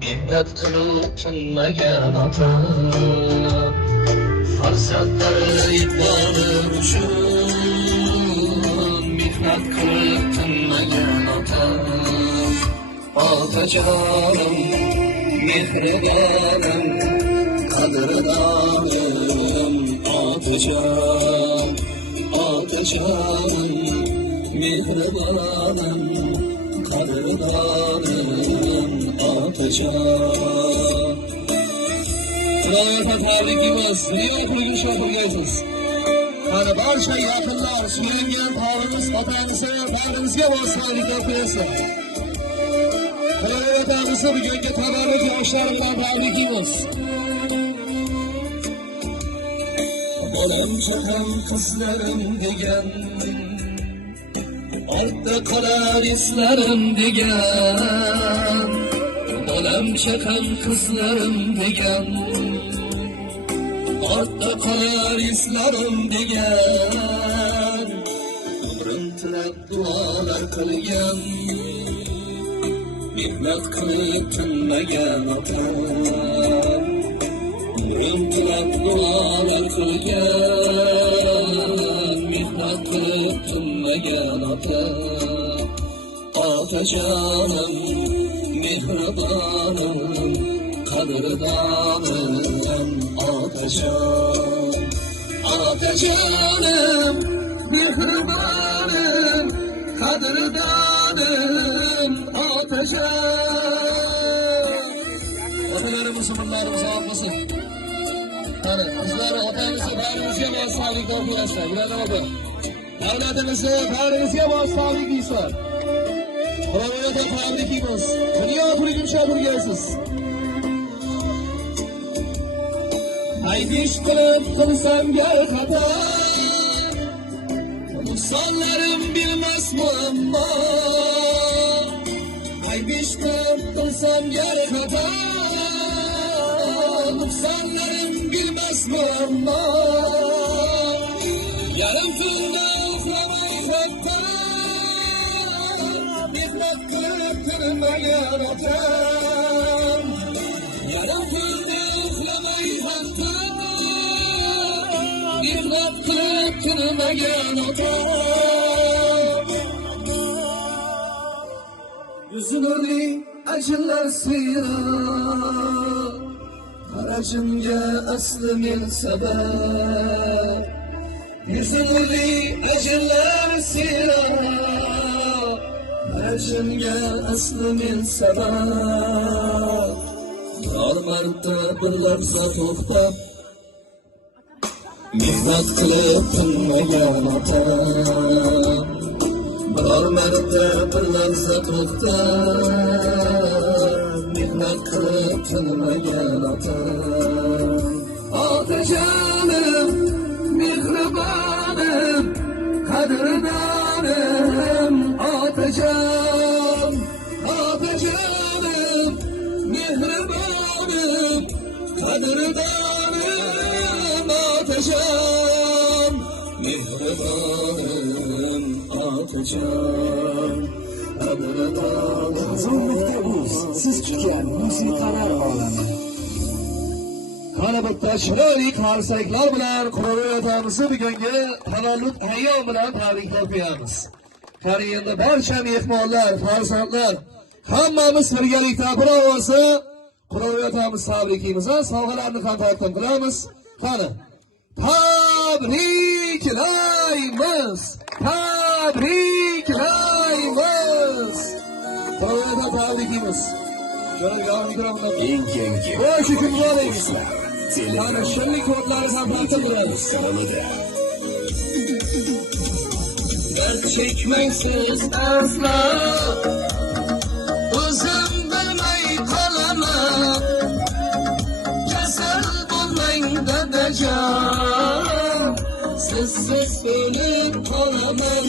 Mehnat qilib tinmagan ota, farzandlari ibodat uchun mehnat qilib tinmagan ota. Otajonim, mehribonim, qadrdonim, otajon, otajonim, mehribonim, qadrdonim, otajon. Xudoga tabrikimiz, dunyo kulgi sho'xirgaysiz. Mana barcha yaqinlar, suyangan tog'imiz, otamizni bag'rimizga bosib qo'ysin. Otamizni bugungi tabarruk yoshlari bilan tabriklaymiz. Bolam chaqam qizlarim degan, ortda qolar eslarim degan. Bolam chaqam qizlarim degan, ortda qolar eslarim degan. Umrim tilab duolar qilgan, mehnat qilib tinmagan ota. Umrim tilab duolar qilgan, mehnat qilib tinmagan ota. Otajonim, mehribonim, qadrdonim, otajon. Otajonim, mehribonim, qadrdonim, otajon. Otalarimiz umrlarimiz uzoq bo'lsin. Qani, bizlar otamizni barimizga bosalik o'qiyapsizlar. Bularni oldi. Davlatimizni barimizga bosalik deysiz. Xudoga tabriklaymiz. Dunyo kulgi sho'xirgaysiz. Aytish qilib qilsam gar xato, nuqsonlarim bilmas muammo. Aytish qilib qilsam gar xato, nuqsonlarim bilmas muammo. Yarim tunda uxlamay hatto, mehnat qilib tinmagan otam. Yarim tunda uxlamay hatto, mehnat qilib tinmagan otam. Yuzini ajinlar siyrat, qarashimga asli men sabab. Yuzini ajinlar siyrat, qarashimga asli men sabab. Biror marta bir lahza to'xtab, mehnat qilib tinmagan otam. Biror marta bir lahza to'xtab, mehnat qilib tinmagan otam. Otajonim, mehribonim, qadrdonim, otajon. Otajonim, mehribonim, qadrdonim, otajon. Mehribonim, otajon, qadrdonim. Zo'rlikda.uz, siz kutgan musiqalar olami. Qani bitta chiroyli qarsaklar bilan Qurovoy otamizni bugungi tavallud ayyom bilan tabriklab qo'yamiz. Qani endi barcha mehmonlar, farzandlar hammamiz birgalikda bir ovozda Qurovoy otamizni tabriklaymiz, sovg'alarni ham taqdim qilamiz. Qani tabriklaymiz, tabriklaymiz. Qurovoy otamizni tabriklaymiz. Eng yangi Boshi kunjoyimiz. Mana shunday kodlari ham taqdim qilamiz. Dard chekmaysiz aslo, o'zim bilmay qolaman. Kasal bo'lmang dadajon, sizsiz o'lib qolaman.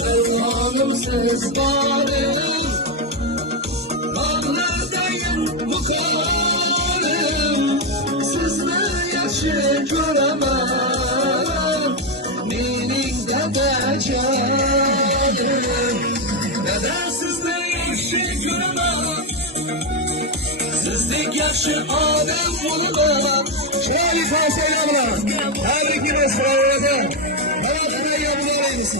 Darmonim siz boriz, bag'lardayim muqolim. Sizni yaxshi ko'raman, mening dadajonim. Dada sizni yaxshi ko'raman. Sizdek yaxshi odam bo'laman. Chiroyli qarshilab bilan tabrikimiz birovada. Hayotda yomg'iraymiz.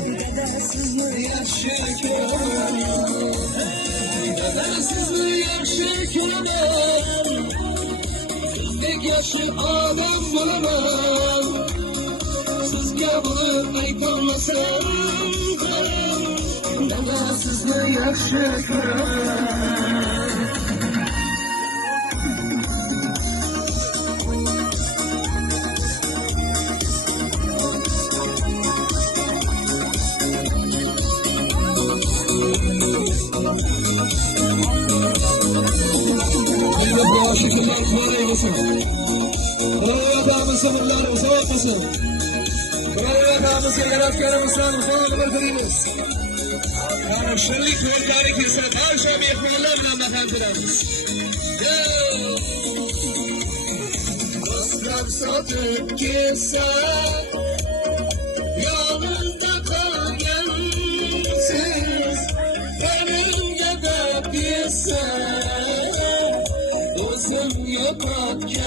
Sizni yaxshi ko'raman. Sizni yaxshi ko'raman. Sizdek yaxshi odam bo'laman. Sizga buni aytolmasam, nega sizni yaxshi ko'raman. Yine bu aşıklar kolaymasın. Kolayatağımızı bunlarımıza bakmasın. Kolayatağımızı yaratkanımızdan falan bırakırız. Karışırlık volkanı kilse karşı mihmanlarla makantılarımız. Dostlar satıp kilse yanında kalgansız. Önümde de kilse Özüm yapatkansız.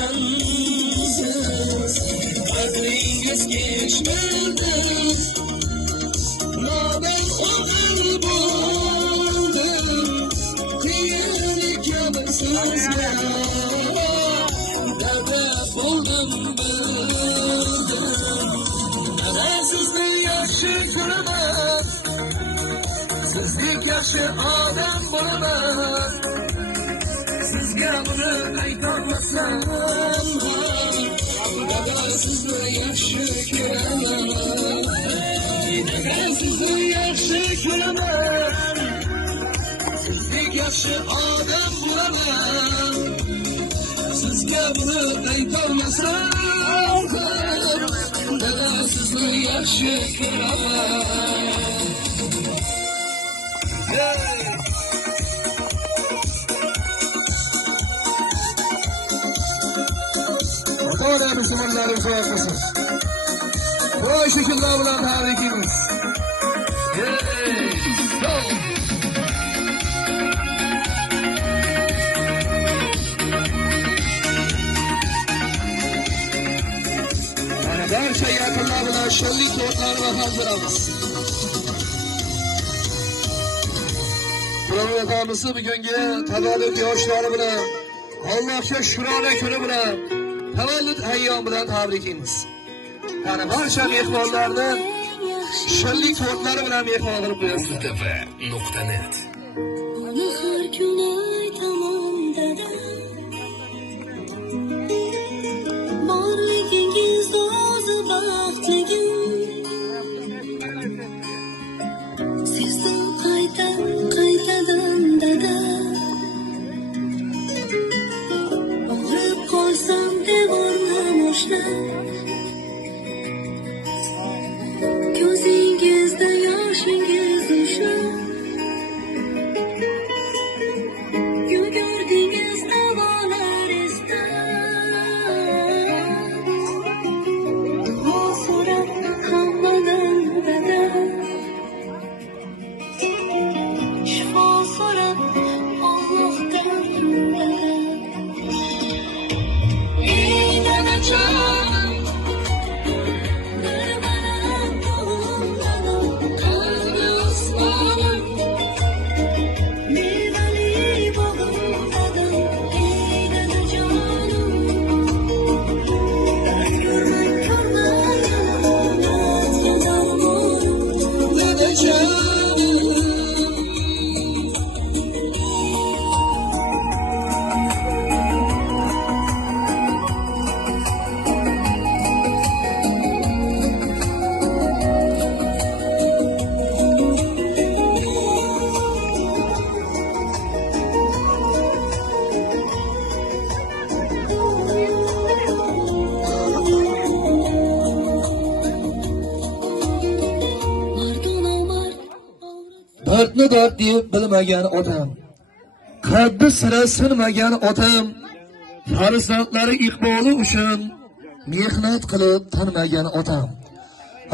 Adringiz geçmedi. Naber olur buldum. Kıyılık yanısızla. Dede buldum bildim. Neden sizni yaxshi ko'raman. Sizdek yaxshi odam bo'laman. Sizga buni aytolmasam, nega sizni yaxshi ko'raman. Nega sizni yaxshi ko'raman. Sizdek yaxshi odam bo'laman. Sizga buni aytolmasam, nega sizni yaxshi ko'raman. Ota-ona musulmonlarimiz olsun. Bu şekilde bilan tabrikimiz. Mana barcha yaqinlar bilan sho'rlik to'rtlarini hazıramiz. Programmamizni bugungi tavallud yoshlari bilan Allohga shukrona kuni bilan tavallud ayyom bilan tabriklaymiz. Mana barcha mehmonlarni sho'rlik to'rtlari bilan mehmon qilib qo'yasiz. TV.net Bana her gün aytamam dada. Borligingiz o'zi baxtligim. Sizdan qaytadan dada. Og'rib qolsam devordan oshlab. Ko'zingizda yoshingiz ushlab. Gördünüz davalar istem. O soran kalmadan dada. Şifa soran Allah'tan dada. Ey dadacan, bir bana doğum dada. Kalbi ıslanım. Dardni dard deb bilmagan otam, qalbi sira sinmagan otam, farzandlari iqboli uchun mehnat qilib tanmagan otam.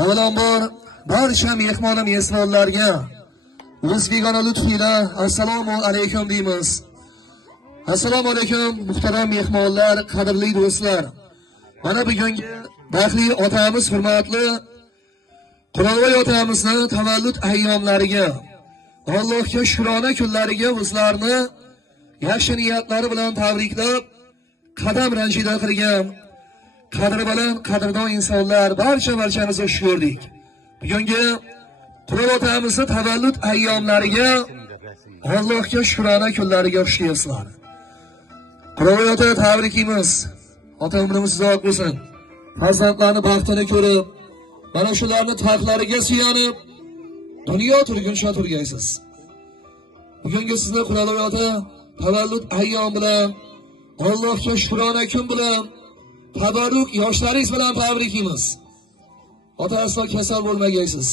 Avvalambor barcha mehmonim mezbonlarga o'z begona lutfiyla assalomu alaykum deymiz. Assalomu alaykum muhtaram mehmonlar, qadrli do'stlar. Mana bugungi baxtli otamiz, hurmatli Qurolvoy otamizni tavallud ayyomlariga, Allohga shukrona kunlariga o'zlarini yaxshi niyatlari bilan tabriklab, qadam ranjida qilgan qadri bilan qadrdon insonlar barchamizga xush ko'rdik. Bugungi Qurolvoy otamizni tavallud ayyomlariga, Allohga shukrona kunlariga xush kelibsizlar. Qurolvoy ota tabrikimiz. Ota umrimiz uzoq bo'lsin. Farzandlarni baxtini ko'rib, mana shularni taqlariga suyanib, dunyo turguncha turgaysiz. Bugungi sizni Qurolvoy ota tavallud ayyom bilan, Allohga shukrona kun bilan, tabarruk yoshlaringiz bilan tabriklaymiz. Ota aslo kasal bo'lmagaysiz.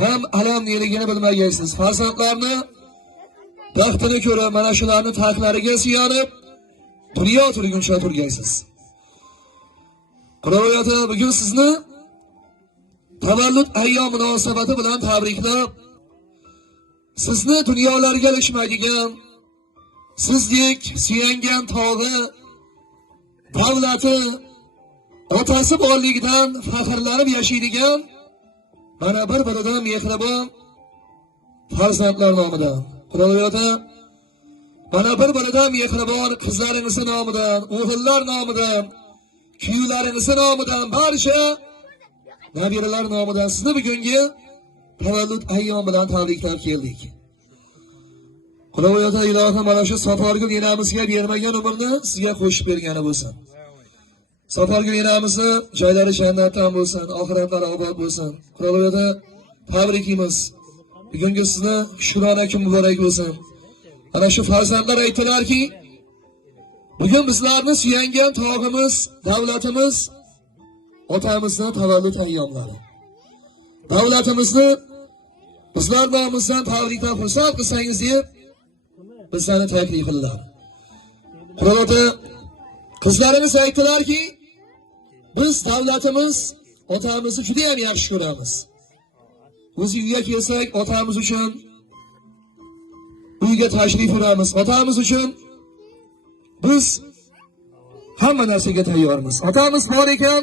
Ham alam neligini bilmagaysiz. Farzandlarni baxtini ko'rib, mana shularni taqlariga suyanib, dunyo turguncha turgaysiz. Qurolvoy ota bugun sizni tavallud ayyom munosabati bilan tabriklab, sizni dunyolarga ilishmaydigan, sizdek suyangan tog'i, davlati, otasi borligidan faxrlanib yashaydigan mana bir-biridan mehribon farzandlar nomidan. Qurolvoy ota mana bir-biridan mehribon qizlaringiz nomidan, o'g'illar nomidan, kuyovlaringiz nomidan, barcha nabiralar nomidan sizni bugungi tavallud ayyom bilan tabriklab keldik. Qurolvoy ota ilohim mana shu Safargul enamizga bermagan umrni sizga qo'shib bergani bo'lsin. Safargul enamizni joylari jannatdan bo'lsin, oxiratlar obod bo'lsin. Qurolvoy ota tabrikimiz. Bugungi sizni shukrona kun muborak bo'lsin. Ana shu farzandlar aytdilarki, bugun bizlarni suyangan tog'imiz, davlatimiz, otamizni tavallud ayyomlari. Davlatimizni bizlar nomimizdan tabriklab xursand qilsangiz deb bizlarni taklif qildilar. Qurolvoy ota qizlarimiz aytdilarki, biz davlatimiz, otamizni juda ham yaxshi ko'ramiz. O'zi uyga kelsak, otamiz uchun uyga tashrif buyuramiz. Otamiz uchun biz hamma narsaga tayyormiz. Otamiz bor ekan,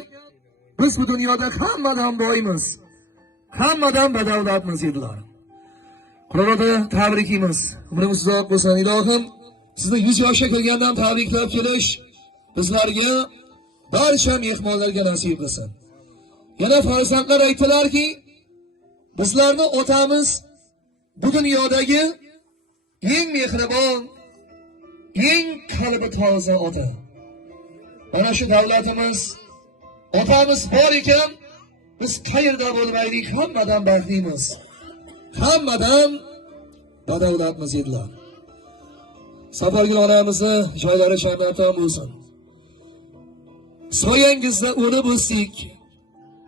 biz bu dunyoda hammadan boymiz. Hammadan badavlatmiz dedilar. Qurolvoy ota tabrikimiz. Umrimiz uzoq bo'lsin. Ilohim sizni 100 yoshga kirgandan tabriklab kelish bizlarga, barcha mehmonlarga nasib qilsin. Yana farzandlar aytdilarki, bizlarni otamiz bu dunyodagi eng mehribon, eng qalbi toza ota. Mana shu davlatimiz, otamiz bor ekan, biz qayerda bo'lmaylik, hammadan baxtlimiz. Hammadan badavlatmiz dedilar. Safargul onamizni joylari jannatdan bo'lsin. Soyangizda o'lib o'sdik,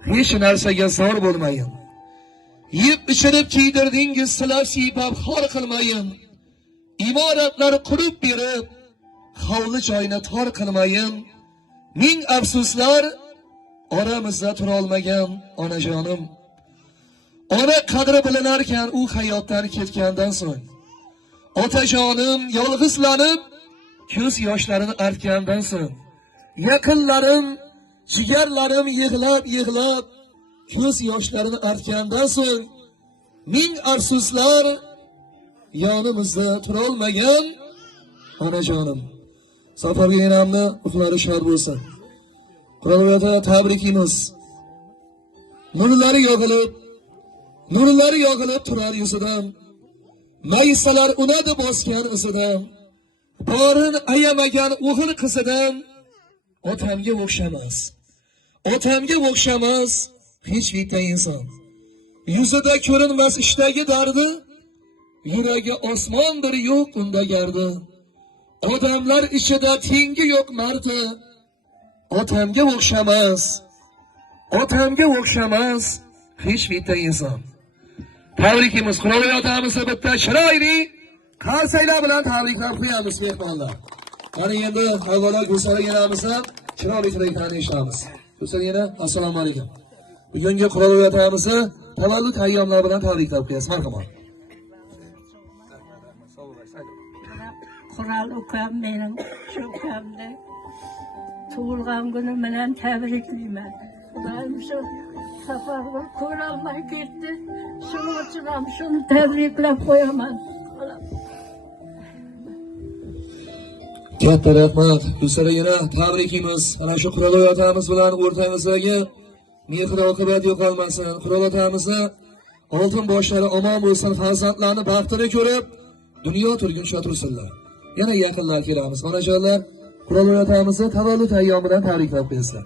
hech narsaga zor bo'lmayin. Yeb ichirib kiydirdingiz, silab siypab xor qilmayin. Imoratlar qurib berib, hovli joyni tor qilmayin. Ming afsuslar oramizda tura olmagan onajonim. Ona qadri bilinarkan u hayotdan ketgandan so'ng. Otajonim yolg'izlanib, ko'z yoshlarini artgandan so'ng. Yaqinlarim, jigarlarim yig'lab, ko'z yoshlarini artgandan so'ng, ming afsuslar yonimizda tura olmagan onajonim. Safargul enamni ruhlari shod bo'lsin. Qurolvoy ota tabrikimiz. Nurlari yog'ilib turar yuzidan, maysalar unadi bosgan izidan, borin ayamagan o'g'il qizidan, otamga o'xshamas hech bitta inson. Yuzida ko'rinmas ishdagi dardi, yuragi osmondir yo'q unda gardi. Odamlar ichida tengi yo'q mardi, otamga o'xshamas hech bitta inson. Tabrikimiz. Qurolvoy otamizni bitta chiroyli qarsaylar bilan tabriklab qo'yamiz mehmonlar. Mana endi avvalo Gulsara enamizni chiroyli tilaklarni eshitamiz. Gulsara ena, assalomu alaykum. Bugungi Qurolvoy otamizni tavallud ayyomlari bilan tabriklab qo'yasiz. Marhamat. Kural okuyam benim şu okamda. Tuğulgan günü menen tebrikliyim. Kudayım şu safarda kuralmay gitti. Şunu uçuram, şunu tebriklep koyamam. Katta rahmat. Sizlarga yana tabrikimiz. Ana shu Qurol otamiz bilan o'rtamizdagi mehr oqibat yo'qolmasin. Qurol otamizni oltin boshlari omon bo'lsin, farzandlarni baxtini ko'rib, dunyo turguncha tursinlar. Yana yaqinlar kelamiz. Onajonlar, Qurol otamizni tavallud ayyomidan tabriklab qo'yasizlar.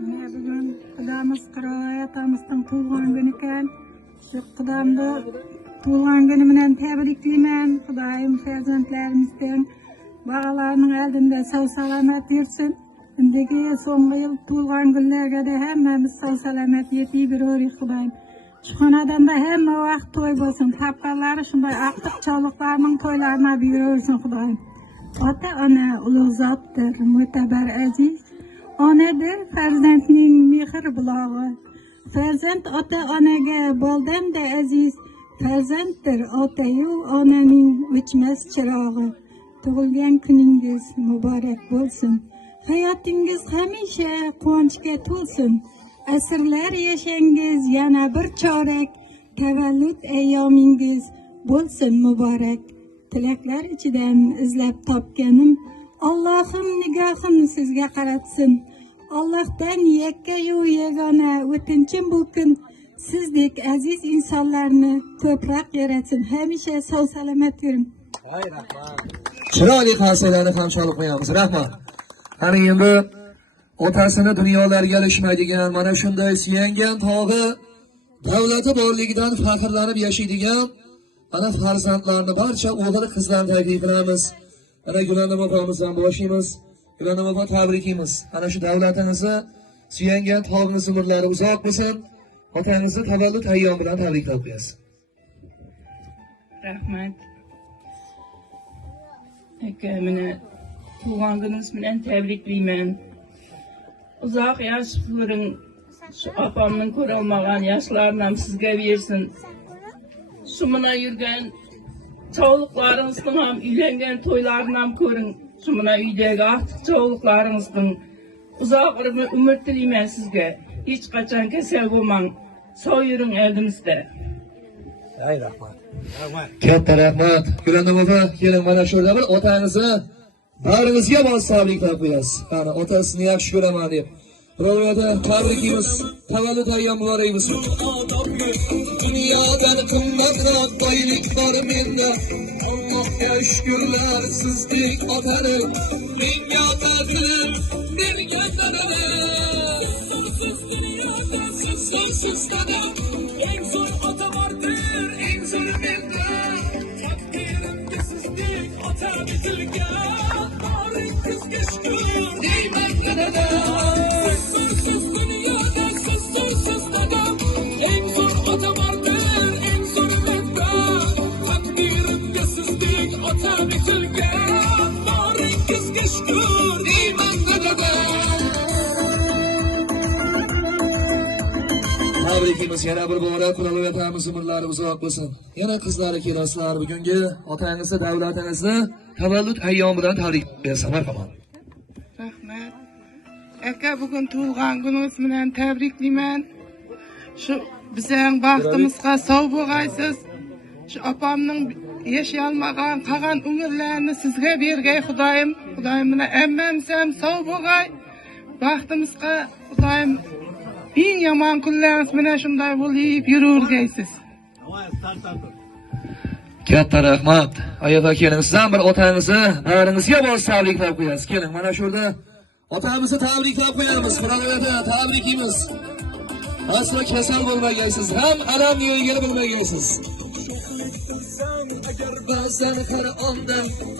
Mana bugun Xudamiz Qiroat otamizning tug'ilgan kuni ekan. Shu Xudamni tug'ilgan kuni bilan tabriklayman. Xudoyim farzandlarimizdan bog'alarning oldida sog' salomat yursin. Undagi so'nggi yil tug'ilgan kunlarga da hammamiz sog' salomat yetib yuraylik Xudoyim. Shu xonadonda hamma vaqt to'y bo'lsin. Tapqanlari shunday aqtiq choliqlarning to'ylarini buyursin Xudoyim. Ota ona ulug' zotdir, mo'tabar aziz. Onadir farzandning mehr bulog'i. Farzand ota onaga bo'ldanda aziz. Farzanddir ota-yu onaning o'chmas chirog'i. Tug'ilgan kuningiz muborak bo'lsin. Hayotingiz hamisha quvonchga to'lsin. Asrlar yashangiz yana bir chorak. Tavallud ayyomingiz bo'lsin muborak. Tilaklar ichidan izlab topganim Allohim nigohim sizga qaratsin. Allohdan yakka-yu yagona o'tinchim bu kun sizdek aziz insonlarni ko'proq yaratsin. Hamisha sog' salomat yuring. Chiroyli qarsaklarni ham chalib qo'yamiz. Rahmat. Qani endi otasini dunyolarga alishmaydigan, mana shunday suyangan tog'i, davlati borligidan faxrlanib yashaydigan ana farzandlarni barcha o'g'il qizlarni taklif qilamiz. Ana Gulanam opamizdan boshlaymiz. Gulanam opa tabrikimiz. Ana shu davlatimizni suyangan tog'imiz umrlari uzoq bo'lsin. Otangizni tavallud ayyomi bilan tabriklab qo'yasiz. Rahmat. Meni tug'ilgan kuningiz bilan tabriklayman. Uzoq yosh ko'ring. Shu opamning ko'rolmagan yoshlarini ham sizga bersin. Shu mana yurgan çoğuluklarınızın ham uylangan to'ylarini ham ko'ring. Shu mana uydagi ortiq çoğuluklarınızın uzoq umr tilayman sizga. Hech qachon kasal bo'lmang. Sog' yuring eldimizda. Rahmat. Katta rahmat. Gulanam opa, keling mana shu yerda bir otangizni bag'ringizga bosib tabriklab qo'yasiz. Qani otasini yaxshi ko'raman deb. Birovlarda tabrikimiz, tavallud ayyomi muborak bo'lsin. Dunyodan qimmatroq boylik bor menda. Allohga shukrlar sizdek otani, menga taqdir berganlarini. Siz dadam, eng zo'r ota bordir, eng zo'r menda. Taqdirimga sizdek ota bitilgan, boringizga shukr deyman dadam. Tabrikimiz yana bir bora Qurol otamiz umrlari uzoq bo'lsin. Yana qizlari kelasizlar. Bugungi otangizni, davlatingizni tavallud ayyomidan tabriklaysam, marhamat. Rahmat. Aka bugun tug'ilgan kuningiz bilan tabriklayman. Shu bizning baxtimizga sog' bo'lg'aysiz. Shu opamning yashayolmagan qolgan umrlarini sizga bergay Xudoyim. Xudoyim bilan hammamiz ham sog' bo'lg'ay. Baxtimizga Xudoyim eng yomon kunlarimiz bilan shunday bo'lib yuravergaysiz. Katta rahmat. Ayaba keling, sizdan bir otangizni bag'ringizga bosib tabriklab qo'yasiz. Keling, mana shu yerda otamizni tabriklab qo'yamiz. Birodarlar, tabrikimiz. Aslo kasal bo'lmagansiz, ham alam yo'ligini bilmagansiz. Agar ba'zan har onda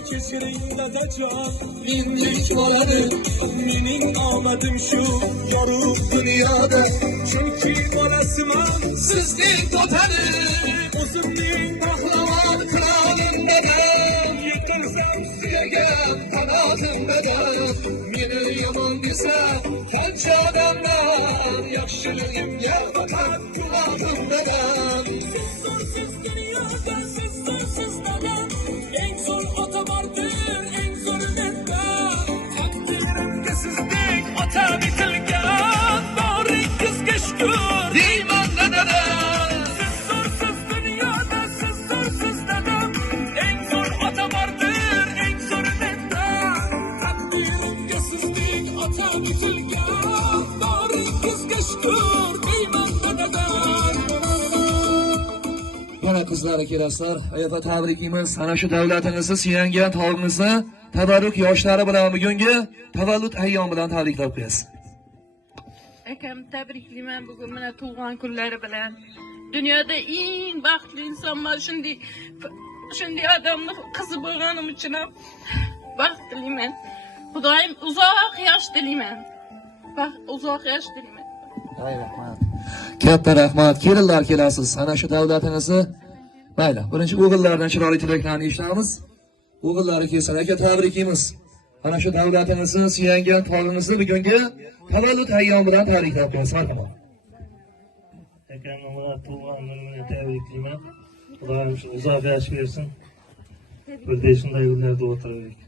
kechiring dadajon, mendek bo'ladi. Mening omadim shu yorug' dunyoda, chunki bolasiman sizdek otani. O'zimning pahlavon qirolim dadam, yiqilsam suyagan qanotim dadam. Meni yomon desa qancha odamlar, yaxshiligimga faqat gunohim dadam. Siz qizlari kelasizlar. Ayfa tabrikimiz. Ana shu davlatimizni suyangan tog'imizni tabarruk yoshlari bilan bugungi tavallud ayyomi bilan tabriklab qo'yasiz. Akam tabriklayman bugun mana tug'ilgan kunlari bilan. Dunyoda eng baxtli inson bor, shunday odamni qizi bo'lganim uchun ham baxt tilayman. Xudoyim uzoq yosh tilayman. Uzoq yosh tilayman. Katta rahmat. Kelinlar kelasiz. Ana shu davlatimizni mayli. Birinchi o'g'illardan chiroyli tilaklarni eshitamiz. O'g'illari kelsin. Aka tabrikimiz. Ana shu davlatimizni suyangan tog'imizni bugungi tavallud ayyomi bilan tabriklab qo'yasiz. Marhamat. Akamni mana tug'ilgan kunini tabriklayman. Xudoyim shu uzoq yosh bersin. Birday shunday kunlarda o'tiraylik.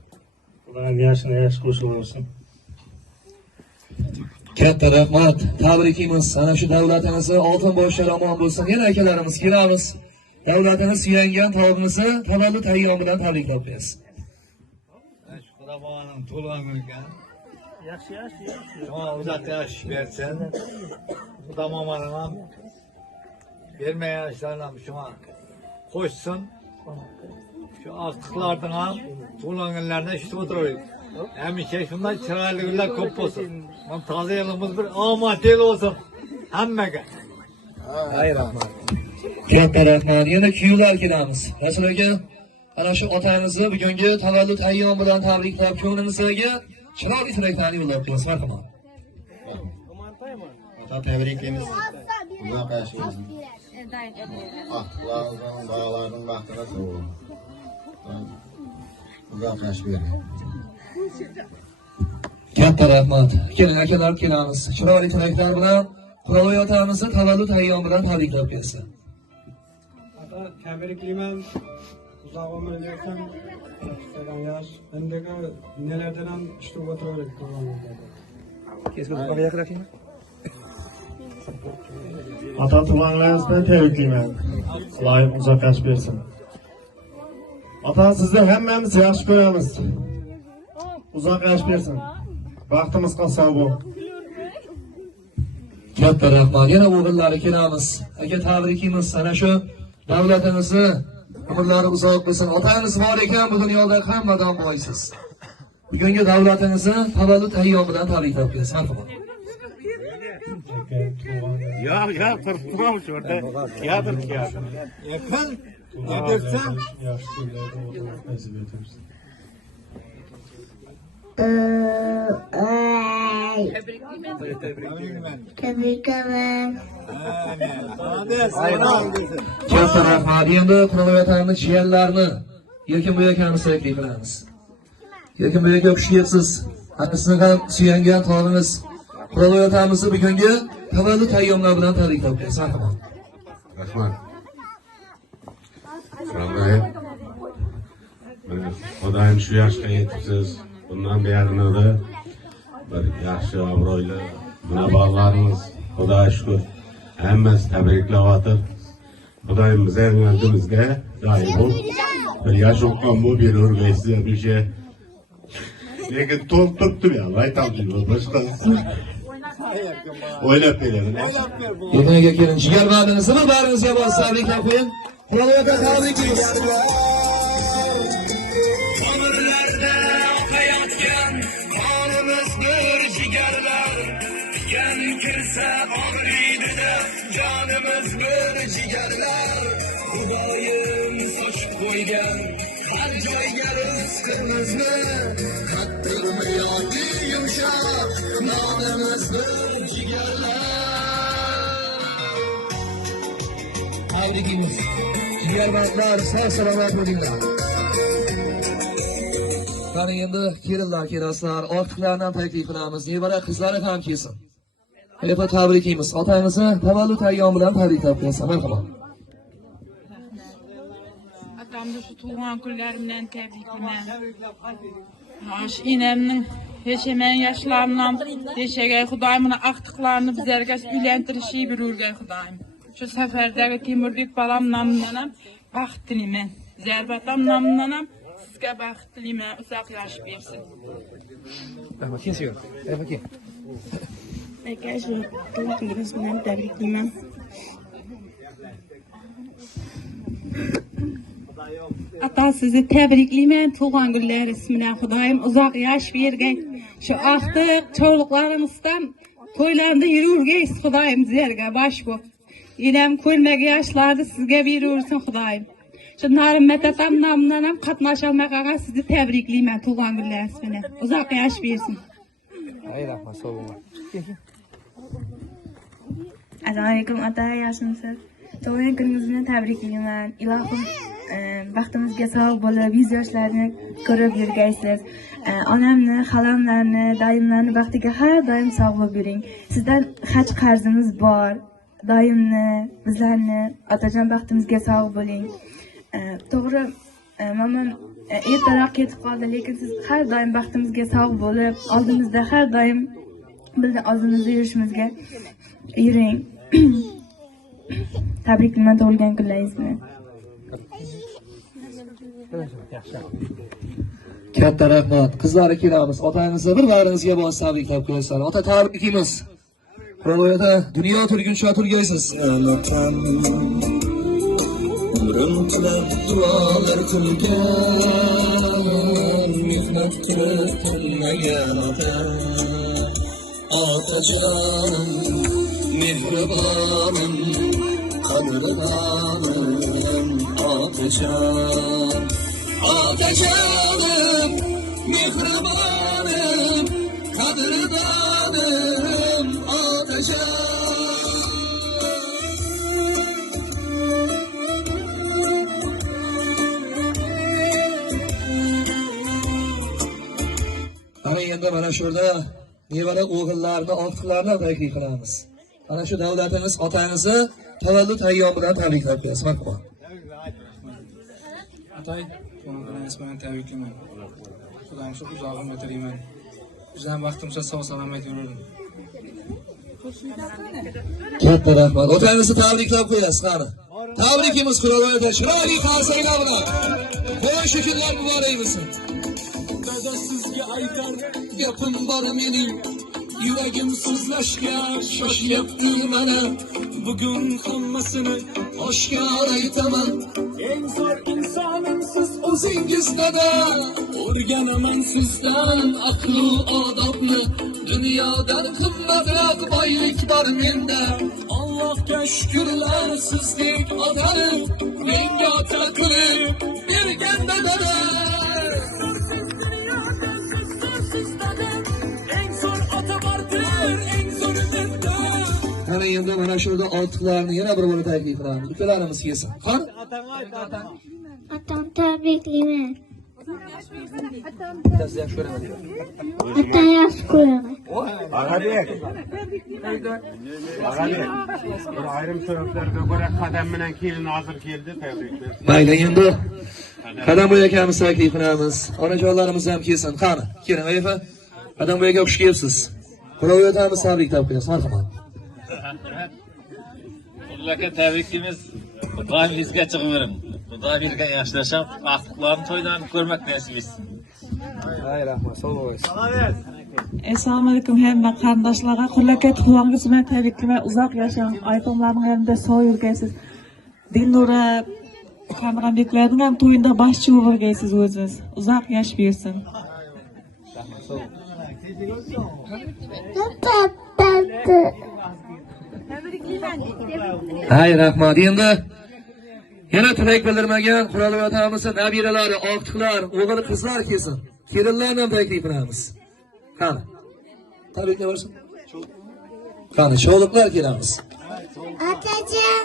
Xudoyim yoshini yosh qo'shib bersin. Katta rahmat. Tabrikimiz. Ana shu davlatimizni oltin boshlari omon bo'lsin. Yana akalarimiz kelamiz. Davlatimiz suyangan tog'imizni tavallud ayyomi bilan tabriklab qo'yasiz. Xudo boboning tug'ilgan kuni ekan. Yaxshi. Shuna uzoq yosh bersin. Xudo boboning ham bermagan ishlarni ham shuna qo'shsin. Shu ortiqlardan ham tug'ilgan kunlarda ishda o'tiraylik. Hamisha shunday chiroyli kunlar ko'p bo'lsin. Mana toza yilimiz bir omad yil bo'lsin hammaga. Rahmat. Katta rahmat. Yana kuyovlar kelamiz. Rasul aka, ana shu otamizni bugungi tavallud ayyomi bilan tabriklab, ko'nglimizga chiroyli tilaklarni yo'llab qo'yasiz. Marhamat. Ota tabriklaymiz. Uzoq yosh bo'lsin. Baxtlarning bog'larning baxtiga to'g'ri. Uzoq yosh bersin. Katta rahmat. Keling akalar kelamiz. Chiroyli tilaklar bilan Qurolvoy otamizni tavallud ayyomi bilan tabriklab qo'yasiz. Ota tabriklayman. Uzoq umr bersin. Sakson yosh. Undagi nelardan ham ishda o'tiraylik tug'ilganlarda. Ota tug'ilganingiz bilan tabriklayman. Xudoyim uzoq yosh bersin. Ota sizni hammamiz yaxshi ko'ramiz. Uzoq yosh bersin. Vaqtimiz qolsa bu. Katta rahmat. Yana o'g'illari kelamiz. Aka tabrikimiz. Ana shu davlatimizni umrlari uzoq bo'lsin. Otamiz bor ekan bu dunyoda hammadan boysiz. Bugungi davlatimizni tavallud ayyomi bilan tabriklab qo'yasiz. Marhamat. Ya turibman shu yerda. Teatr. Yaqin ne dersen Yaxshi kunlarda o'tirib nasib etamiz. Katta rahmat. Endi Qurolvoy otamizni jiyanlarini Erkin Boy akamiz taklif qilamiz. Erkin Boy aka xush kelibsiz. Sizni ham suyangan tog'imiz Qurolvoy otamizni bugungi tavallud ayyomlari bilan tabriklab qo'yasiz. Marhamat. Rahmat. Qurolvoy. Xudoyim shu yoshga yetibsiz. Bundan buyoqni bir yaxshi obro'li mana bog'larimiz Xudoga shukr hammasi tabriklayotir. Xudoyim bizning oldimizga doim bu bir yosh o'qqan bu bir o'rgaysiz bir şey. Lekin to'p turibdi ya, aytamdim boshqa. O'ylab beraman. Erkin aka kelin. Jigar badingizni baringizga bor tabriklab qo'ying. Qurolvoy ota tabriklaymiz. Kirsa og'riydi-da jonimiz bir jigarlar, Xudoyim sochib qo'ygan har joyga rizqimizni, qattiqmi yoki yumshoq nonimiz bir jigarlar. Tabrikimiz. Jigarmandlar sog' salomat bo'linglar. Qani endi kelinlar kelasizlar, ortiqlarni ham taklif qilamiz. Nevara qizlari ham kelsin. Ayfa tabrikimiz. Otamizni tavallud ayyomi bilan tabriklab qo'yasiz. Marhamat. Atamni shu tug'ilgan kunlari bilan tabriklayman. Yosh enamning yashagan yoshlarimdan yashagan Xudoyim uni aqtiqlarni bizlarga uylantirishni bir o'rgan Xudoyim. Shu safardagi Temurbek balam nomidan ham baxt tilayman. Zarbatam nomidan ham sizga baxt tilayman. Uzoq yosh bersin. Rahmat. Kelsin. Ayfa kel. Aka shu tug'ilganingiz bilan tabriklayman. Ata sizi tebrikliymen tuğan günleriniz bilen Hudaýym uzak yaş bergen. Şu aktyk çoluklarymyzdan toýlanda ýürürgeýiz Hudaýym zerge baş bolup. Inem kölmegi yaşlarda sizge berürsin Hudaýym. Şu narym metatam namyndan hem katnaşalmakaga sizi tebrikliymen tuğan günleriniz bilen. Uzak yaş bersin. Assalamualaikum ata, yaxshimisiz? Tug'ilgan kuningiz bilan tabriklayman. Ilohim baxtimizga sog' bo'lib, 100 yoshlarni ko'rib yurgaysiz. Onamni, xalamlarni, dayimlarni baxtiga har doim sog' bo'lib yuring. Sizdan haj qarzimiz bor. Doimni, bizlarni, otajon baxtimizga sog' bo'ling. To'g'ri, mamam ertaroq ketib qoldi, lekin siz har doim baxtimizga sog' bo'lib, oldimizda har doim bizni oldimizda yurishimizga yuring. Tabriklayman tug'ilgan kunlaringizni. Katta rahmat. Qizlar kelamiz. Otangizni bir bag'ringizga bosib tabriklab qo'yasizlar. Ota tabriklaymiz. Ro'yxatda dunyo turguncha turgaysiz. Umrim tilab duolar qilgan, mehnat qilib qilmagan ota. Otajonim, mehribonim, qadrdonim, otajon. Otajonim, mehribonim, qadrdonim, otajon. Ana endi mana şurada nevara o'g'illarni, ortiqlarni taklif qilamiz. Ana shu davlatimiz otangizni tavallud ayyomi bilan tabriklab qo'yasiz. Marhamat. Atay, tuğanlarınız bilen tabriklayman. Xudoyim shu uzog'ini o'tirayman. Bizdan vaqtimizda sog' salomat yursin. Katta rahmat. Otangizni tabriklab qo'yasiz. Qani. Tabrikimiz Qur'onda chiroyli qarsaklar bilan. Qo'y shu kunlar muborak bo'lsin. Dada sizga aytar gapim bor mening. Yuragim so'zlashga shoshyapti mana. Bugun hammasini oshkor aytaman. Eng zo'r insonim siz o'zingiz dada. O'rganaman sizdan aql va odobni. Dunyodan qimmatroq boylik bor menda. Allohga shukrlar sizdek otani menga ota qilib bergan dada. Ana endi mana shurda ortiqlarni yana bir bora taklif qilamiz. Ukalarimiz kelsin. Qani? Atam tabriklayman. Siz yaxshi ko'raman. Atam yaxshi ko'raman. Ag'abek. Bir ayrim sebeplerge göre qadam bilan kelin hozir keldi, tabriklar. Mayli endi Qadamboy akamiz taklif qilamiz. Onajonlarimiz ham kelsin. Qani? Keling, ayfa. Qadamboyga xush kelibsiz. Qo'yatamiz tabriklab qo'yasiz. Marhamat. Ularga tabrikimiz Xudoyim bizga chiqaverin. Xudo bergan yaxshilashab, baxtlarni to'ylarni ko'rmak nasib etsin. Hay rahmat, sog' bo'lasiz. Assalomu alaykum hamma qarindoshlarga. Qullaka tuğangiz bilan tabriklayman. Uzoq yashang. Aytonlarning yanında sog' yurgaysiz. Dilnura Qamrambeklarning ham to'yinda boshchi bo'lgaysiz o'zingiz. Uzoq yash bersin. Hay rahmat. Endi yana tilak bildirmagan Qur'onli otamizning nabiralari, ortiqlar, o'g'il qizlar kelsin. Kelinlarni ham taklif qilamiz. Qani? Tabriklar bo'lsin. Qani, sho'liqlar kelamiz. Otajon,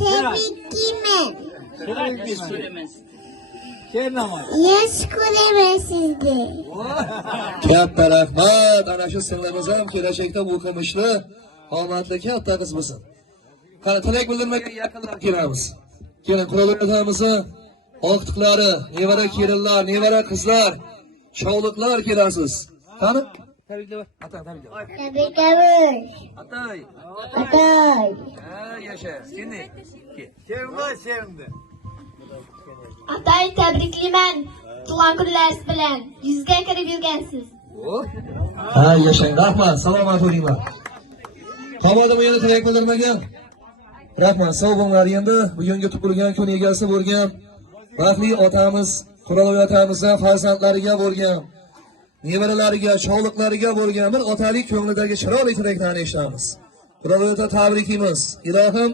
tabriklayman. Yash ko'raman sizni. Katta rahmat. Ana shu singlarimiz ham kelajakda o'qimishli, omadli katta qiz bo'lsin. Qani tilak bildirmagan yaqinlar kelamiz. Keling, Qur'onli otamizning ortiqlari, nevara kelinlar, nevara qizlar, sho'liqlar kelasiz. Qani? Tabriklar. Tabriklayman. Atay. Atay. Ha, yasha. Seni. Sevindi. Atay tabriklayman. Tug'an kunlaringiz bilan 100 ga kirib yurgansiz. Ha, yashang. Rahmat. Salomat bo'linglar. Qamoqda yana tilak bildirmagan Rahmat, sağ olinglar. Endi bugungi tug'ilgan kun egasi bo'lgan baxtli otamiz, Qurolboy otamizdan farzandlariga bo'lgan, nevaralariga, chog'liqlariga bo'lgan bir otalik ko'nglidagi chiroyli tilaklarni eshitamiz. Qurolboy ota tabriklaymiz. Ilohim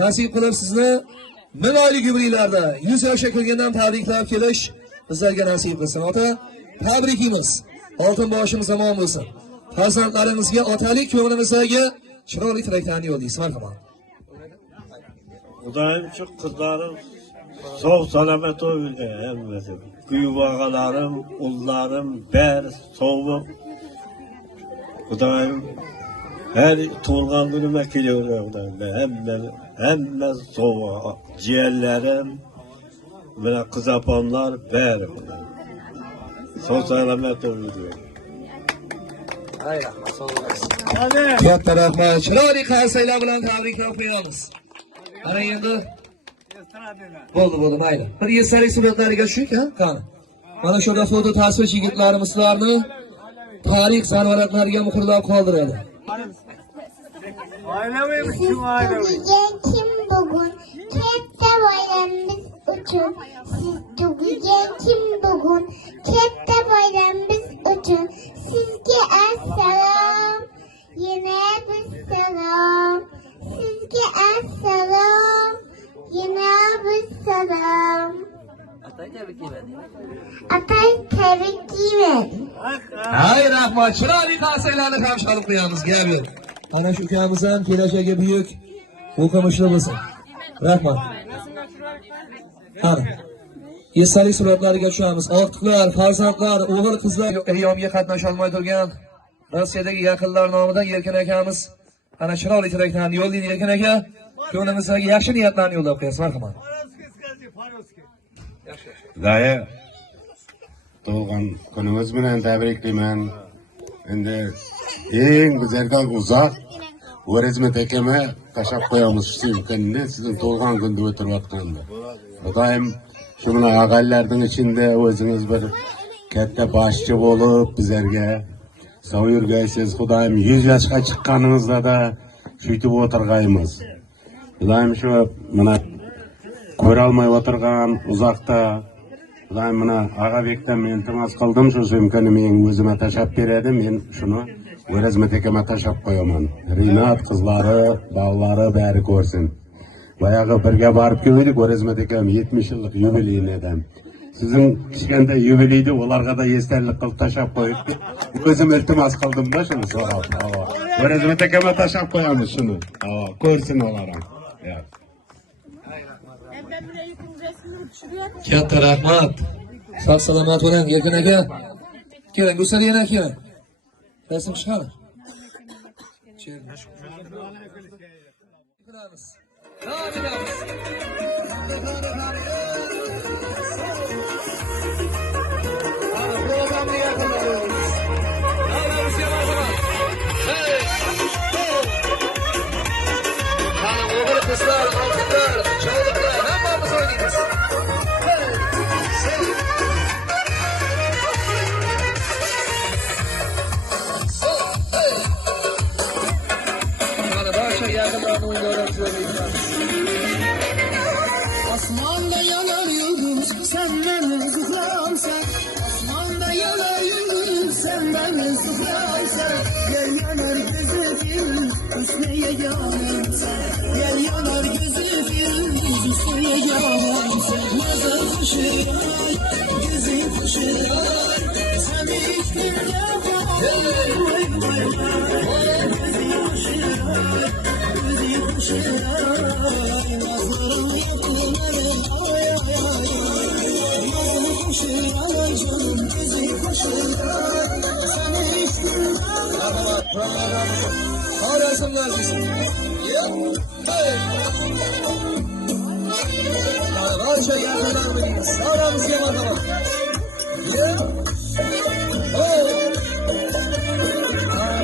nasib qilib sizni 1000 oylik yubileylarda 100 yoshga kirgandan tabriklab kelish bizlarga nasib qilsin. Ota, tabriklaymiz. Oltin boshimiz omon bo'lsin. Farzandlaringizga otalik ko'nglimizdagi chiroyli tilaklarni yo'llaysiz. Marhamat. Xudoyim shu qizlarim sog' salomat bo'lgan hammasi. Kuyvog'alarim, ullarim bari sog'. Xudoyim her tug'ilgan kunima kelavergan Xudoyim. Hamma sog'. Jiyanlarim bilan qiz opamlar bari sog' salomat bo'lgan. Hay rahmat, sog' bo'lasiz. Katta rahmat. Chiroyli qarsaklar bilan tabriklab qo'yamiz. Ana endi bo'ldi, mayli. Bir esdalik suratlariga tushing, qani. Mana shunda foto tasvir yigitlarimiz sizlarni tarix sanvaraqlariga muhrlab qoldiradi. Kim bugün katta bayramımız uchun siz tug'ilgan kim bugün katta bayramımız uchun sizga assalom, yana bir salom. Sizga assalom, yana bir salom. Atay tabriklayman. Hay rahmat, chiroyli qarsaklarni ham chalib qo'yamiz. Gap yo'q. Ana shu ukamiz ham kelajagi buyuk o'qimishli bo'lsin. Rahmat. Qani. Esdalik suratlariga tushamiz. Ortiqlar, farzandlar, o'g'il qizlar ayyomga qatnasha olmay turgan Rossiyadagi yaqinlar nomidan Erkin akamiz ana chiroyli tilaklarni yo'llaydi. Erkin aka, ko'nglimizdagi yaxshi niyatlarni yo'llab qo'yasiz. Marhamat. Daya tug'ilgan kuningiz bilan tabriklayman. Endi eng bizlardan uzoq O'rizmat akama tashab qo'yamiz shu kunni, sizning tug'ilgan kunda o'tirayotganda. Xudoyim shu bilan og'aylarning ichida o'zingiz bir katta boshchi bo'lib bizlarga sog' yurgaysiz. Xudoyim 100 yoshga chiqqaningizda da shuytib o'tirgaymiz. Xudoyim shu mana ko'ra olmay o'tirgan uzoqda Xudoyim mana Ag'abekdan men iltimos qildim, shu sumkani men o'zimga tashab beradi. Men shuni O'rizmat akama tashab qo'yaman. Rinat qizlari, bolalari bari ko'rsin. Boyag'i birga borib keldik, O'rizmat akam 70 yillik yubileyni edi. Sizin kichkanda yubileyni ularga da esdalik qilib tashab qo'yib, o'zim iltimos qildim-da shuni so'rab. O'rizmat akama tashab qo'yamiz shuni. Ko'rsin ular ham. Katta rahmat. Sog' salomat bo'ling, Erkin aka. Keling, Gulsar yana keling. Rasm chiqaring. Osmonda yonar yulduz, senden ızgıramsan. Osmonda yanar yulduz, senden ızgıramsan. Gel yanar gözü fil, üstüne yanarsan. Gel yanar gözü fil, üstüne yanarsan. Nazar kuşurar, gözün kuşurar. Sen hiç bir defa gözün kuşurar, gözün kuşurar. Nazarım yapılarım, ay ay ay. Nazarım kuşurar, canım gözün kuşurar. Sen hiç bir defa. Arasınlar bizi. Karşı yakınlar mıyız? Aramızda bakalım.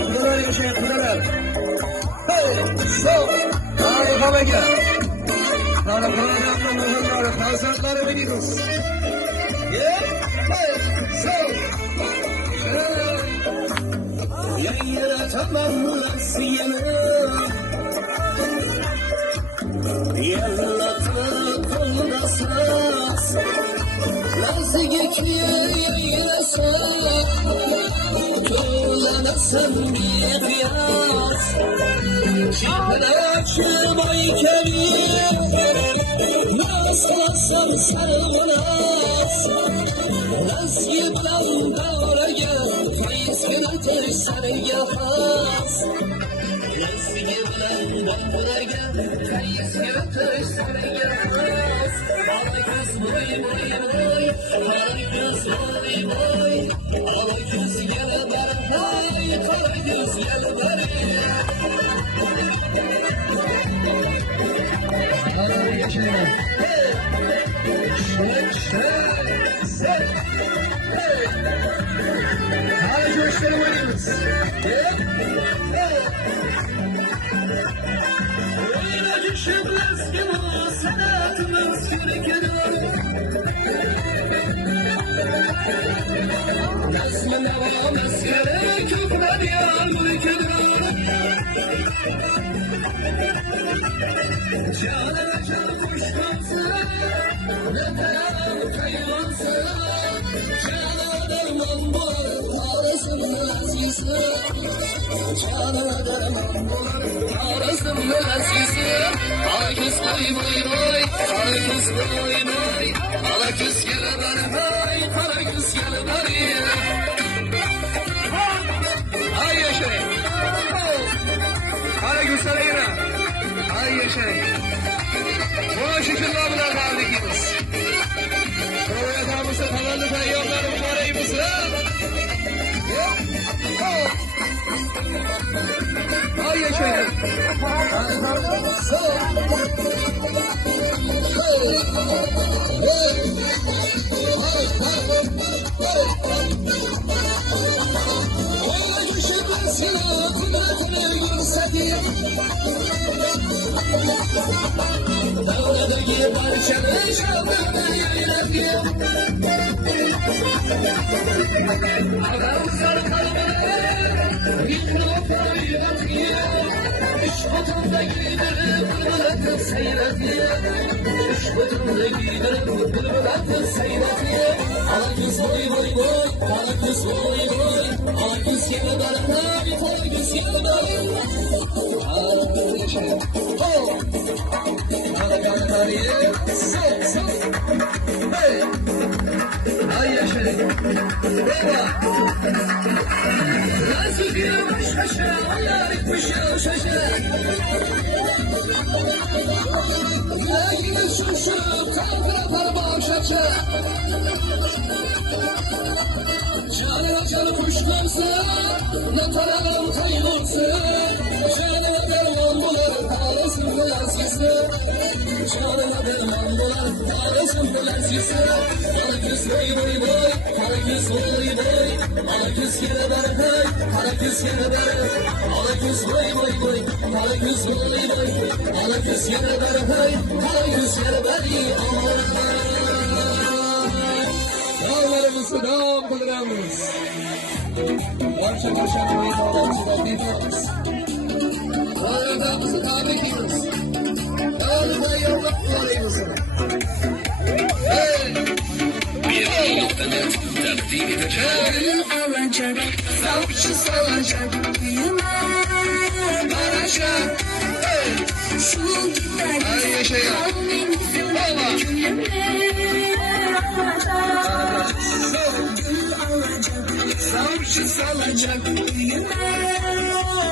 Kudalar yaşayan kudalar. Harika mekan. Karakolanlarla muhurları, fazlatları biliyoruz. Yayıra tamam mı siyanı? olmasın bir kıyas. Çiftleşim ay kemiği, nasılsam sarılmaz. Nasibden davraga, faiz kıratır sarıya has. Nasibden davraga, faiz kıratır sarıya has. Ala göz boy boy boy, ala göz boy boy, ala göz gele beray, ala göz gele beray. Ala yaşayın. Hey, hadi coşturun oynayınız. Oyuna düşümüz gibi sanatımız gerekiyor. Nesmin devam eskere küfre diyar ülkedir. Canına can kuşkansın, ne taraf kayılansın. Canına derman bulur, arasın azizim. Canına derman bulur, arasın azizim. Ala küs boy boy boy, ala küs boy boy, ala küs gele bari boy, ala küs gele bari. Ay yaşayın. Hadi güzel yine. Ay yaşayın. Bu şükürler buna kaldığımız. Programımızda kalanlı tayyarlarımız arayımızda. Ay yaşayın. Dağdaki parçanı çaldığını yayınladım. Aramızdan kalmadı, mikrofonu yatıyor. Üç butunda giydirip bırakıp seyretliyor. Üç butunda giydirip bırakıp seyretliyor. Ala kız boy boy boy, ala kız boy boy, ala kız gele beray, ala kız gele beray. Ala kız yaşayın. Ala kanatları sol sol. Hey. Ay yaşayın. Baba. Nasıl yavaş aşağı, ayar etmiş yavaş aşağı. Yüreğini şuşup, kalkına parmağım şaşa. Canına canı kuşkansın, ne tarafım kaybolsun. Canına derman bular, ağlasın bu yazgısı. Canına derman bular, ağlasın bu yazgısı. Ala küs boy boy boy, ala küs boy boy, ala küs gele beray, ala küs gele beray. Ala küs boy boy boy, ala küs boy boy, ala küs gele beray, ala küs gele beray. Dağlarımızı dağım kılırımız. Barça koşanmayı dağlarımızdan dinliyoruz. Dağlarımızı tabi ediyoruz. Dağlarımızdan yollarımızı. Hey! Bir noktada takdim edeceğim. Alacak, savcı salacak, büyüme varacak. Şu gider, Ay yaşayın. Baba. Savcı salacak, büyüme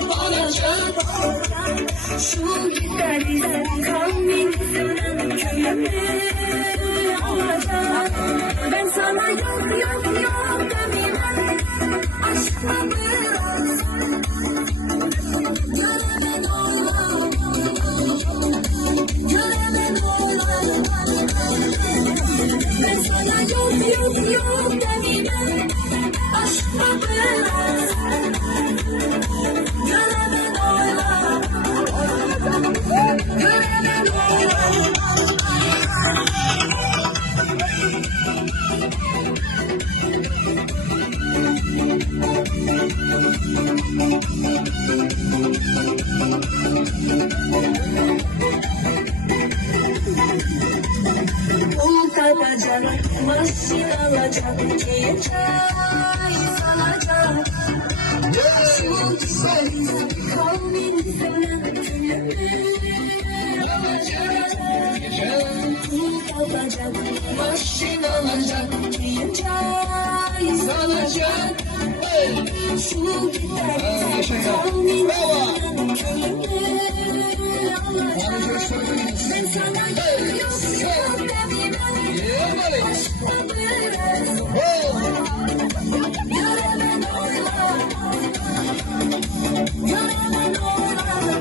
varacak. Şu gider, kavmin köyüme olacak. Ben sana yok yok yok demem. Aşkla biraz göremem oğlan. Göremem oğlan. Ben sana yok yok yok demem. Aşkla biraz göremem oğlan. Göremem oğlan. kalacak, maşin alacak, bir çay salacak. Şu güzel kavmin seven gülümü alacak. Kalacak, maşin alacak, bir çay salacak. Şu güzel kavmin seven gülümü alacak. Ben sana yok yok demem. Aşkla biraz göremem oylar. Göremem oylar.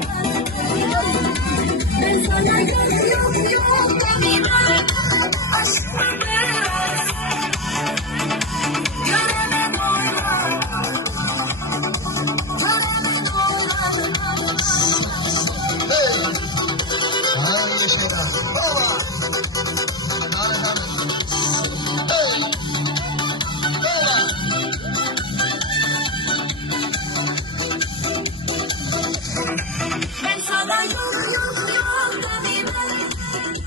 Ben sana yok yok yok demem. Aşkla biraz göremem oylar. Göremem oylar. Hangi şeyler? Baba! Ben sana yok yok yok demem.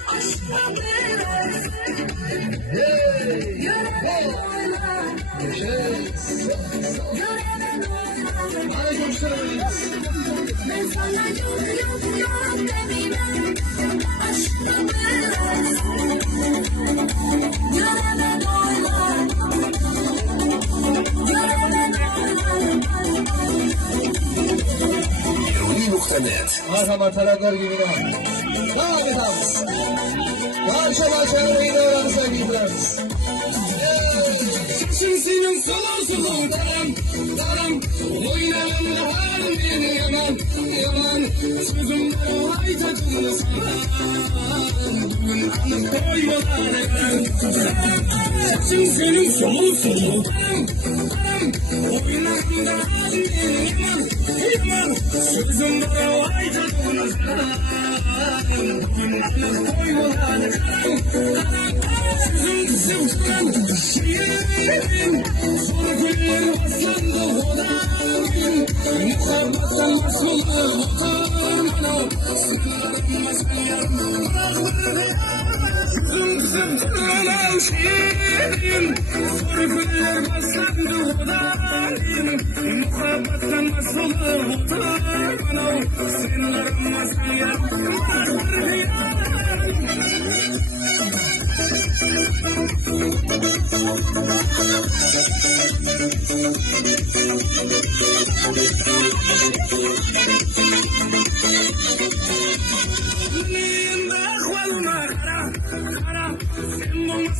Aşkla biraz göremem oylar. Göremem oylar. Ben sana yok yok yok demem. Aşkla biraz göremem oylar. Göremem Iruni.net Merhaba taraflar gibi de. Devam ederiz. Parça yüreğini öğrense bildiririz. Saçın senin sulu sulu daram daram. Oynarım her biri yaman yaman. Sözümleri vay tacını sana. Bugün anıp koymalar. Saçın senin sulu sulu daram daram. Oynarım her biri yaman yaman. Sözümleri vay tacını sana. Bugün anıp koymalar. Sözüm kısım şiirin. Sorgular baslandı hodamın. Muhabbetten masulu vatanına. Sınırım masayarım sözüm kısım şiirin. Sorgular baslandı hodamın. Muhabbetten masulu vatanına. Sınırım masayarım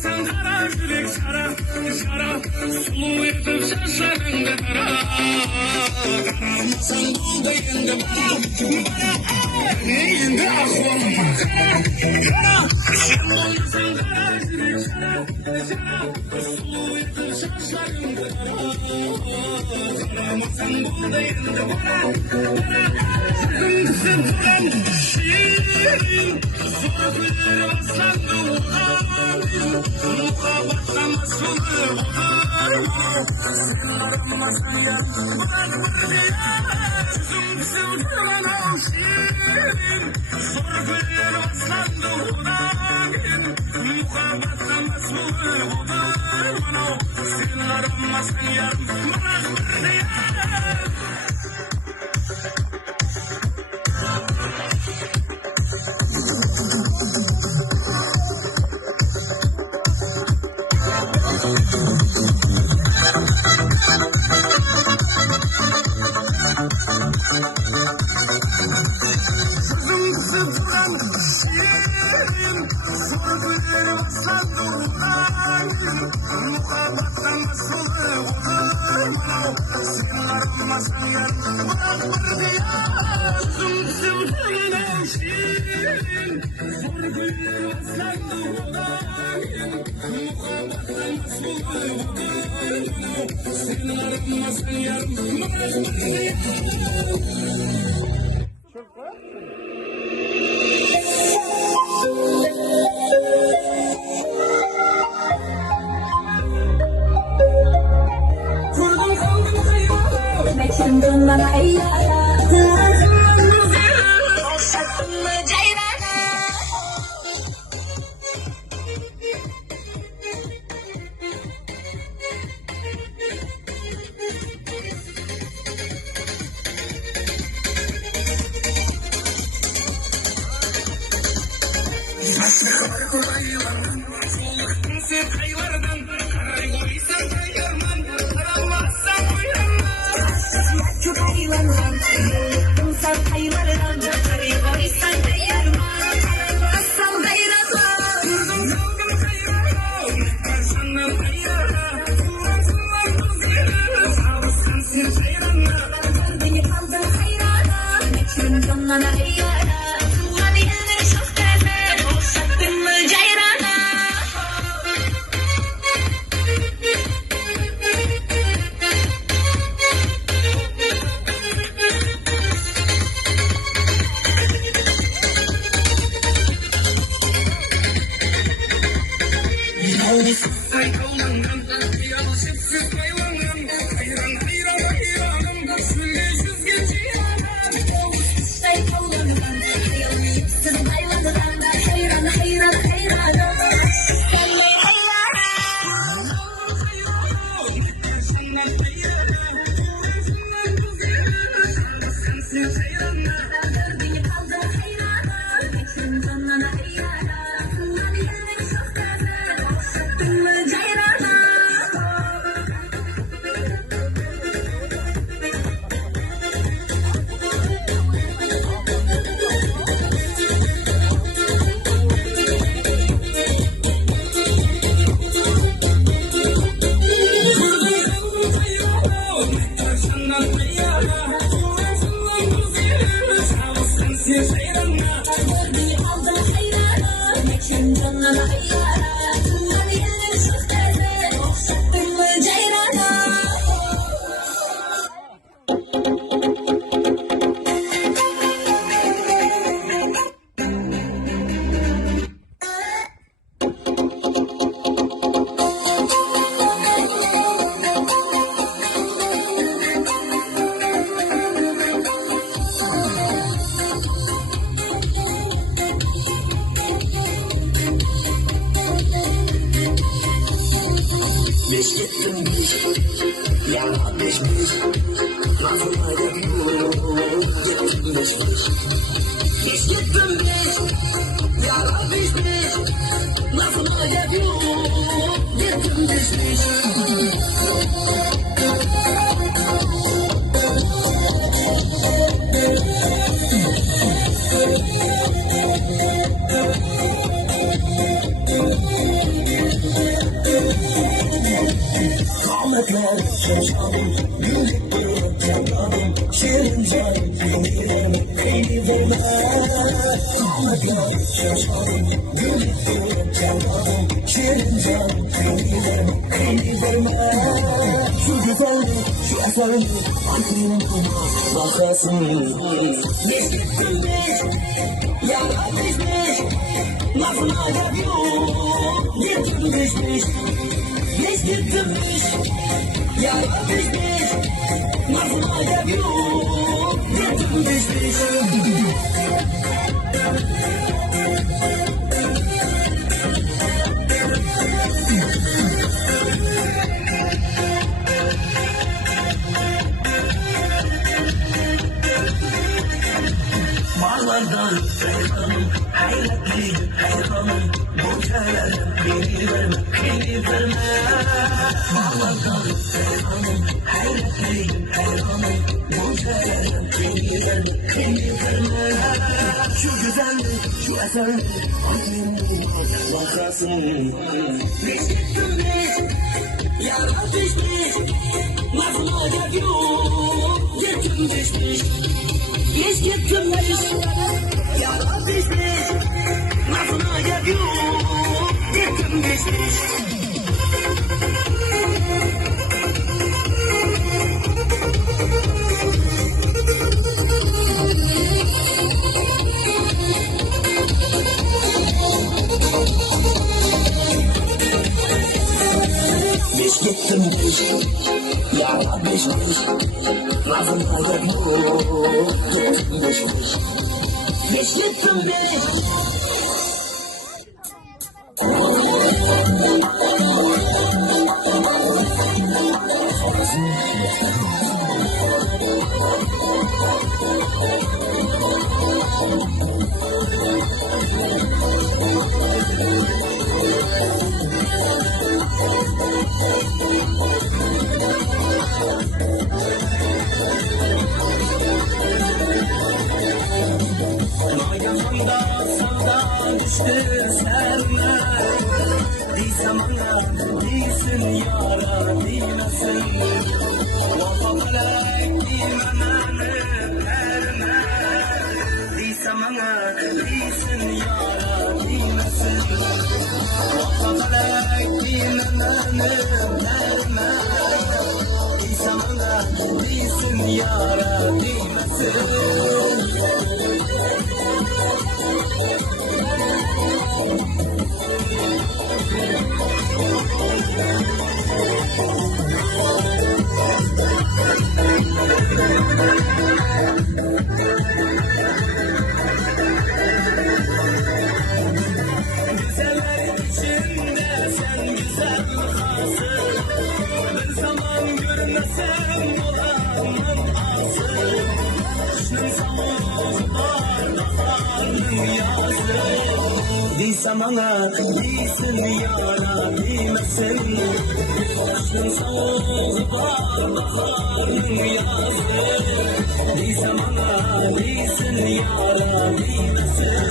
sen kara yürek şara şara sulu yırtıp şaşarınca kara karamasan bu da yenge bana yenge aklım kara sen olmasan kara yürek şara şara sulu yırtıp şaşarınca kara karamasan bu da yenge bana sızın kızım turan şiirin sorguları baslandı uğramanın muhabbetten masulu vatanına sınırım masaya bırak ya sızım kızım turan şiirin sorguları baslandı uğramanın muhabbetten masulu vatanına sınırım masaya bırak ya. Bana düştü serme. Diysem ana, değilsin yara, değilsin. Vafa felek diymem erme. Diysem ana, değilsin yara, değilsin. Vafa felek diymem erme. Diysem ana, değilsin yara, değilsin. Güzeller içinde sen güzel hasıl. Bir zaman görmesem olamam asıl. Kışın soğuk var, baharın yazı. Diysem ana, değilsin yara, değilsin. Kışın soğuk var, baharın yazı. Diysem ana, değilsin yara, değilsin.